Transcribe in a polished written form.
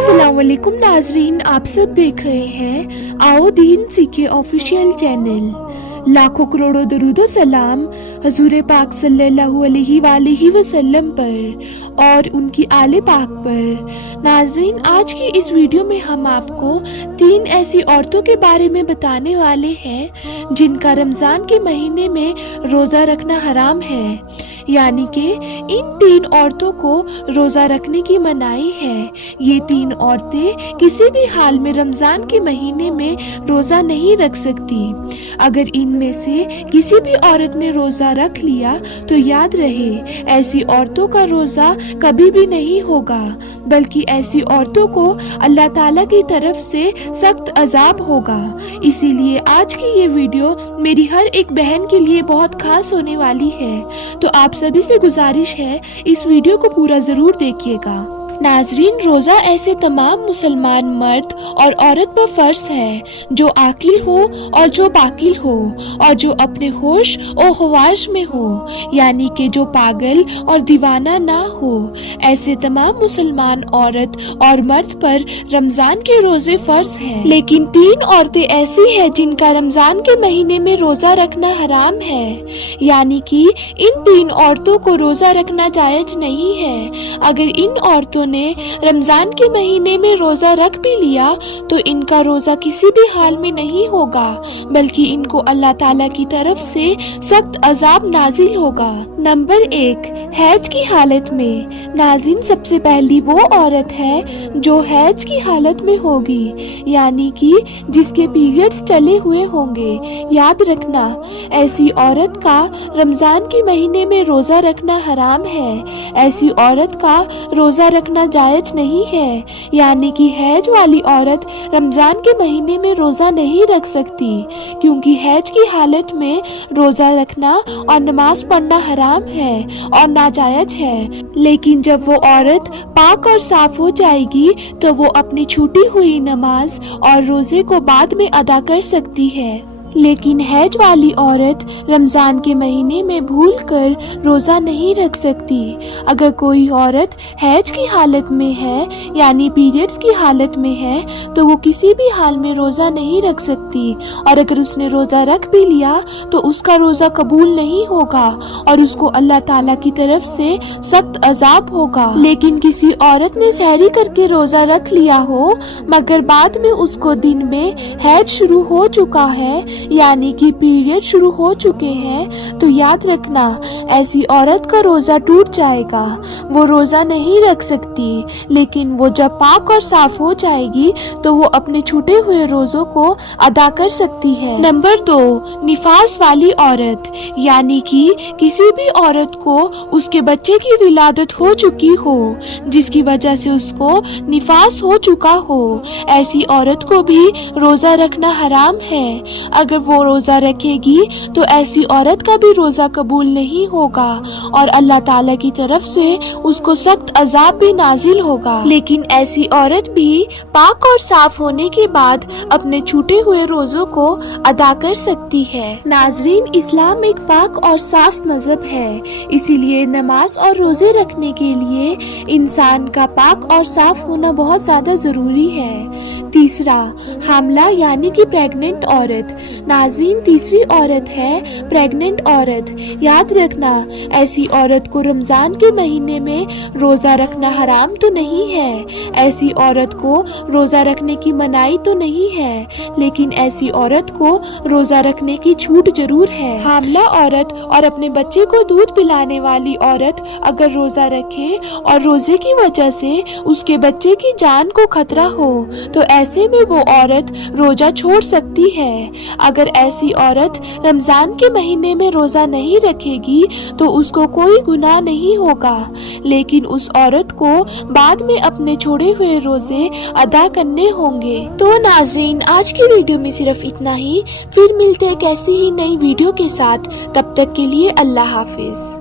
अस्सलाम वालेकुम नाजरीन, आप सब देख रहे हैं आओ दीन सीखे ऑफिशियल चैनल। लाखों करोड़ों दरूदो सलाम हजूर पाक सल्लल्लाहु अलैहि वसल्लम पर और उनकी आले पाक पर। नाजरीन, आज की इस वीडियो में हम आपको 3 ऐसी औरतों के बारे में बताने वाले हैं जिनका रमज़ान के महीने में रोज़ा रखना हराम है, यानी कि इन 3 औरतों को रोज़ा रखने की मनाही है। ये 3 औरतें किसी भी हाल में रमज़ान के महीने में रोज़ा नहीं रख सकती। अगर इनमें से किसी भी औरत ने रोज़ा रख लिया तो याद रहे, ऐसी औरतों का रोज़ा कभी भी नहीं होगा, बल्कि ऐसी औरतों को अल्लाह ताला की तरफ से सख्त अजाब होगा। इसीलिए आज की ये वीडियो मेरी हर एक बहन के लिए बहुत खास होने वाली है, तो आप सभी से गुजारिश है इस वीडियो को पूरा जरूर देखिएगा। नाजरीन, रोज़ा ऐसे तमाम मुसलमान मर्द और औरत पर फर्ज है जो आकिल हो और जो बाकिल हो और जो अपने होश और हवाश में हो, यानी कि जो पागल और दीवाना ना हो। ऐसे तमाम मुसलमान औरत और मर्द पर रमज़ान के रोज़े फर्ज हैं, लेकिन 3 औरतें ऐसी हैं जिनका रमज़ान के महीने में रोज़ा रखना हराम है, यानी कि इन 3 औरतों को रोज़ा रखना जायज़ नहीं है। अगर इन औरतों ने रमजान के महीने में रोजा रख भी लिया तो इनका रोजा किसी भी हाल में नहीं होगा, बल्कि इनको अल्लाह ताला की तरफ से सख्त अजाब नाजिल होगा। नंबर 1, हैज की हालत में। नाज़रीन, सबसे पहली वो औरत है जो हैज की हालत में होगी, यानी कि जिसके पीरियड्स टले हुए होंगे। याद रखना, ऐसी औरत का रमजान के महीने में रोजा रखना हराम है। ऐसी औरत का रोजा रखना जायज नहीं है, यानी कि हैज वाली औरत रमजान के महीने में रोजा नहीं रख सकती, क्योंकि हैज की हालत में रोजा रखना और नमाज पढ़ना हराम है और नाजायज है। लेकिन जब वो औरत पाक और साफ हो जाएगी तो वो अपनी छूटी हुई नमाज और रोजे को बाद में अदा कर सकती है। लेकिन हैज वाली औरत रमज़ान के महीने में भूल कर रोज़ा नहीं रख सकती। अगर कोई औरत हैज की हालत में है, यानी पीरियड्स की हालत में है, तो वो किसी भी हाल में रोज़ा नहीं रख सकती, और अगर उसने रोज़ा रख भी लिया तो उसका रोज़ा कबूल नहीं होगा और उसको अल्लाह ताला की तरफ से सख्त अजाब होगा। लेकिन किसी औरत ने सहरी करके रोज़ा रख लिया हो, मगर बाद में उसको दिन में हैज शुरू हो चुका है, यानी कि पीरियड शुरू हो चुके हैं, तो याद रखना, ऐसी औरत का रोजा टूट जाएगा। वो रोजा नहीं रख सकती, लेकिन वो जब पाक और साफ हो जाएगी तो वो अपने छूटे हुए रोजों को अदा कर सकती है। नंबर 2, निफास वाली औरत, यानी कि किसी भी औरत को उसके बच्चे की विलादत हो चुकी हो, जिसकी वजह से उसको निफास हो चुका हो। ऐसी औरत को भी रोजा रखना हराम है। अगर वो रोजा रखेगी तो ऐसी औरत का भी रोजा कबूल नहीं होगा और अल्लाह ताला की तरफ से उसको सख्त अजाब भी नाजिल होगा। लेकिन ऐसी औरत भी पाक और साफ होने के बाद अपने छूटे हुए रोजों को अदा कर सकती है। नाजरीन, इस्लाम एक पाक और साफ मजहब है, इसीलिए नमाज और रोजे रखने के लिए इंसान का पाक और साफ होना बहुत ज्यादा जरूरी है। तीसरा, हामला यानी कि प्रेग्नेंट औरत। नाज़रीन, तीसरी औरत है प्रेग्नेंट औरत। याद रखना, ऐसी औरत को रमजान के महीने में रोजा रखना हराम तो नहीं है, ऐसी औरत को रोजा रखने की मनाही तो नहीं है, लेकिन ऐसी औरत को रोजा रखने की छूट जरूर है। हामला औरत और अपने बच्चे को दूध पिलाने वाली औरत अगर रोजा रखे और रोजे की वजह से उसके बच्चे की जान को खतरा हो तो ऐसे में वो औरत रोजा छोड़ सकती है। अगर ऐसी औरत रमजान के महीने में रोजा नहीं रखेगी तो उसको कोई गुनाह नहीं होगा, लेकिन उस औरत को बाद में अपने छोड़े हुए रोजे अदा करने होंगे। तो नाज़रीन, आज की वीडियो में सिर्फ इतना ही। फिर मिलते हैं कैसी ही नई वीडियो के साथ, तब तक के लिए अल्लाह हाफिज।